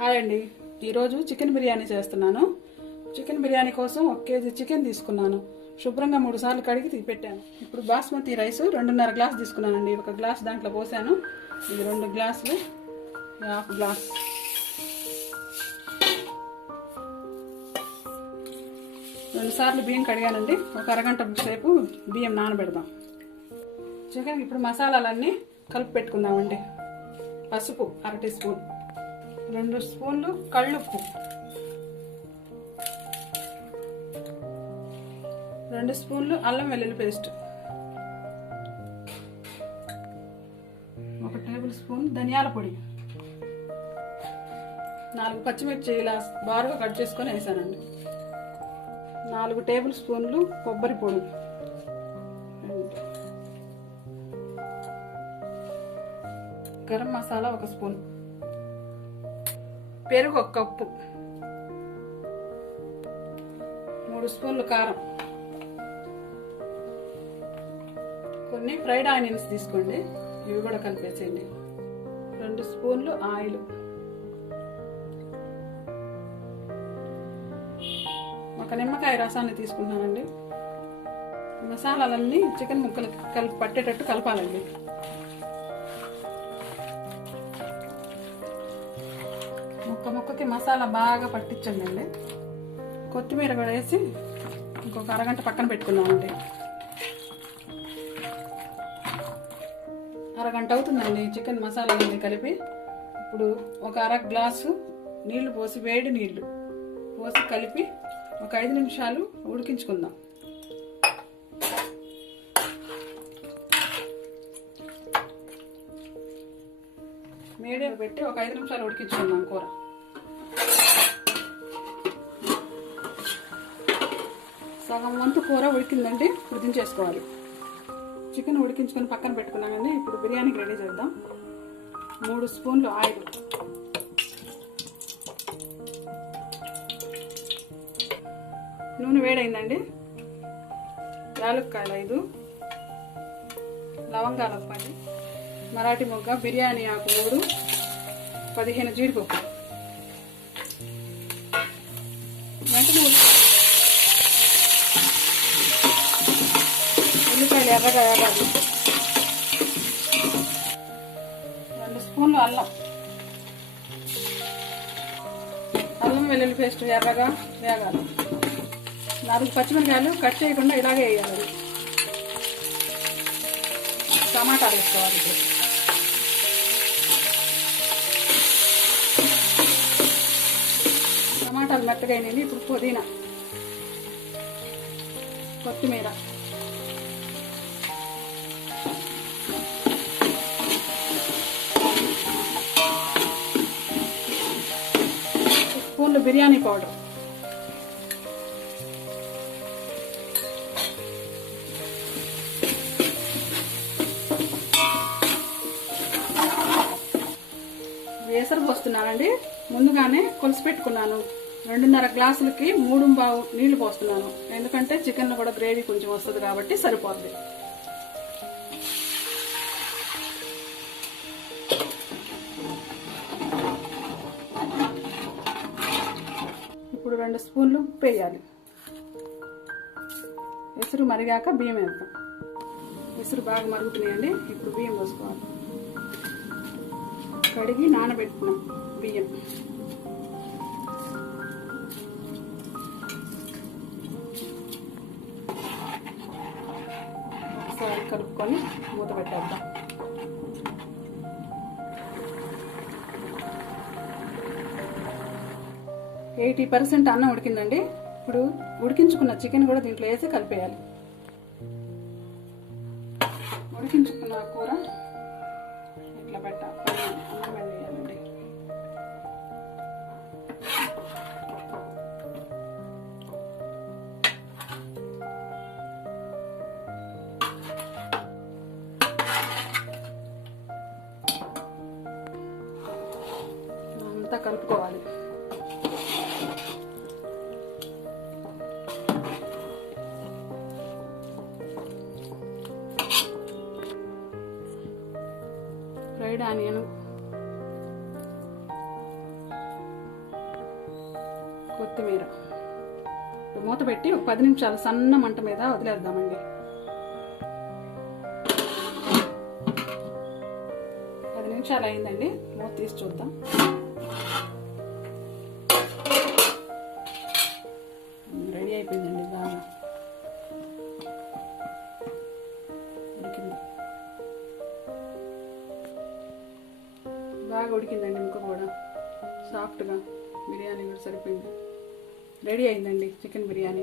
Hi అండి, ఈరోజు chicken biryani చేస్తున్నాను. చికెన్ బిర్యానీ కోసం 1 కేజీ చికెన్ తీసుకున్నాను. శుభ్రంగా 3 సార్లు కడిగి పెట్టాను. ఇప్పుడు బాస్మతి రైస్ 2.5 గ్లాస్ తీసుకున్నానండి. 1 గ్లాస్ దాంట్లో పోసాను. ఇది 2 గ్లాసులు, 1/2 గ్లాస్. రెండు సార్లు బియ్యం కడిగానండి. ఒక అరగంట సేపు బియ్యం నానబెడదాం. చికెన్ ఇప్పుడు మసాలాలన్నీ కలిపి పెట్టుకుందామండి. పసుపు 1/2 టీ స్పూన్, 2 స్పూన్లు కళ్ళుప్పు, 2 స్పూన్లు అల్లం వెల్లుల్లి పేస్ట్, 1 టేబుల్ స్పూన్ ధనియాల పొడి, 4 పచ్చిమిర్చి ఇలా బారుగా కట్ చేసుకొని వేసానండి, 4 టేబుల్ స్పూన్లు కొబ్బరి పొడి, గరం మసాలా 1 స్పూన్, పెరుగు 1 కప్పు, 3 స్పూన్లు కారం, కొన్ని ఫ్రైడ్ ఆనియన్స్ తీసుకోండి, ఇవి కూడా కలిపేసేయండి, 2 స్పూన్లు ఆయిల్, 1 నిమ్మకాయ రసాన్ని తీసుకుంటున్నానండి. మసాలాలన్నీ చికెన్ ముక్కలు పట్టేటట్టు కలపాలండి. ముక్కకి మసాలా బాగా పట్టించండి అండి. కొత్తిమీర కూడా వేసి ఇంకొక అరగంట పక్కన పెట్టుకున్నామండి. అరగంట అవుతుందండి చికెన్ మసాలాలన్నీ కలిపి. ఇప్పుడు ఒక 1/2 గ్లాసు నీళ్లు పోసి, వేడి నీళ్లు పోసి కలిపి ఒక 5 నిమిషాలు ఉడికించుకుందాం. మీడియం పెట్టి ఒక 5 నిమిషాలు ఉడికించుకుందాం కూర. సగం వంతు కూర ఉడికిందండి, ఉడికించేసుకోవాలి. చికెన్ ఉడికించుకొని పక్కన పెట్టుకున్నామండి. ఇప్పుడు బిర్యానీకి రెడీ చేద్దాం. 3 స్పూన్లు ఆయిల్, నూనె వేడైందండి. యాలక్కాయలు 5, లవంగాలు 10, మరాఠీ మొగ్గ, బిర్యానీ ఆకు 3, 15 జీడిపప్పు. వెంటనే ఉల్లిపాయలు ఎర్రగా వేగాలి. 2 స్పూన్లు అల్లం వెల్లుల్లి పేస్ట్ ఎర్రగా వేగాలి. 4 పచ్చిమిరకాయలు కట్ చేయకుండా ఇలాగే వేయాలి. టమాటాలు వేసుకోవాలి. ఇప్పుడు టమాటాలు మెత్తగా అయినాయి. ఇప్పుడు పుదీనా, కొత్తిమీర, స్పూన్లు బిర్యానీ పౌడర్, వేసరు పోస్తున్నానండి. ముందుగానే కొలిసి పెట్టుకున్నాను. 2.5 గ్లాసులకి 3 నీళ్లు పోస్తున్నాను. ఎందుకంటే చికెన్ కూడా గ్రేవీ కొంచెం వస్తుంది కాబట్టి సరిపోద్ది. ఇప్పుడు 2 స్పూన్లు ఉప్పు వేయాలి. ఎసురు మరిగాక బియ్యం వేద్దాం. ఎసురు బాగా మరుగుతున్నాయండి. ఇప్పుడు బియ్యం పోసుకోవాలి. కడిగి నానబెట్టిన బియ్యం, ఒకసారి కలుపుకొని మూత పెట్టేద్దాం. ఎయిటీ 80% అన్నం ఉడికిందండి. ఇప్పుడు ఉడికించుకున్న చికెన్ కూడా దీంట్లో వేసి కలిపేయాలి. ఉడికించుకున్న కూర ఇట్లా పెట్టాలి. అన్నం వేయాలండి. అంతా కలుపుకోవాలి. ఫ్రైడ్ ఆనియన్, కొత్తిమీర. ఇప్పుడు మూత పెట్టి ఒక 10 నిమిషాలు సన్న మంట మీద వదిలేద్దామండి. 10 నిమిషాలు అయిందండి, మూత తీసి చూద్దాం. రెడీ అయిపోయిందండి, బాగా ఉడికింది. బాగా ఉడికిందండి, ముక్క కూడా సాఫ్ట్గా, బిర్యానీ కూడా సరిపోయింది. రెడీ అయిందండి చికెన్ బిర్యానీ.